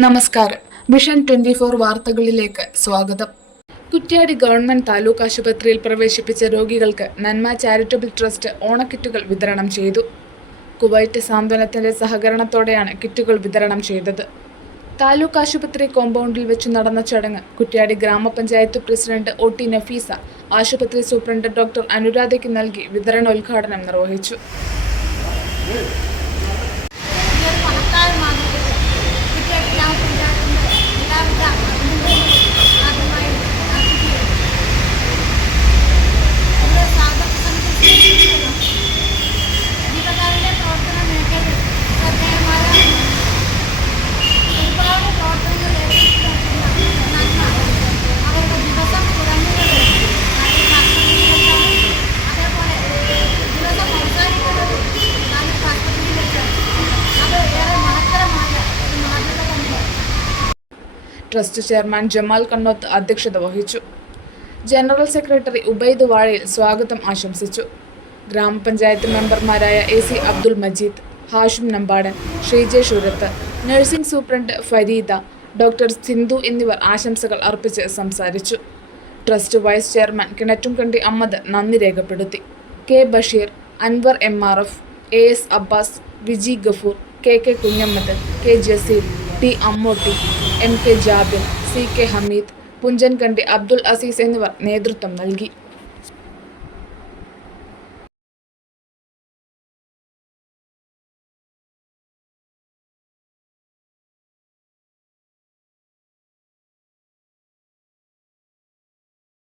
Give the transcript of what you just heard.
നമസ്കാരം. Vision twenty four വാർത്തകളിലേക്ക് സ്വാഗതം. കുറ്റ്യാടി ഗവൺമെന്റ് താലൂക്ക് ആശുപത്രിയിൽ പ്രവേശിപ്പിച്ച രോഗികൾക്ക് നന്മ ചാരിറ്റബിൾ ട്രസ്റ്റ് ഓണക്കിറ്റുകൾ വിതരണം ചെയ്തു. കുവൈറ്റ് സാന്ത്വനത്തിന്റെ സഹകരണത്തോടെയാണ് കിറ്റുകൾ വിതരണം ചെയ്തത്. താലൂക്ക് ആശുപത്രി കോമ്പൗണ്ടിൽ വെച്ച് നടന്ന ചടങ്ങ് കുറ്റ്യാടി ഗ്രാമപഞ്ചായത്ത് പ്രസിഡന്റ് ഒ ടി നഫീസ ആശുപത്രി സൂപ്രണ്ട് ഡോക്ടർ അനുരാധയ്ക്ക് നൽകി വിതരണോദ്ഘാടനം നിർവഹിച്ചു. ട്രസ്റ്റ് ചെയർമാൻ ജമാൽ കണ്ണോത്ത് അധ്യക്ഷത വഹിച്ചു. ജനറൽ സെക്രട്ടറി ഉബൈദ് വാഴയിൽ സ്വാഗതം ആശംസിച്ചു. ഗ്രാമപഞ്ചായത്ത് മെമ്പർമാരായ A C Abdul Majeed Hashim Nambadan Sreejesh Urath nursing superintendent Fareeda doctor Sindhu എന്നിവർ ആശംസകൾ അർപ്പിച്ച് സംസാരിച്ചു. Trust vice chairman Kinattumkandi Ammad നന്ദി രേഖപ്പെടുത്തി. K Basheer Anwar M R F A S Abbas Viji Gafoor K K Kunhammad K Jaseer T Ammotty M K Jabir C K Hameed Punchankandi Abdul Azeez എന്നിവർ നേതൃത്വം നൽകി.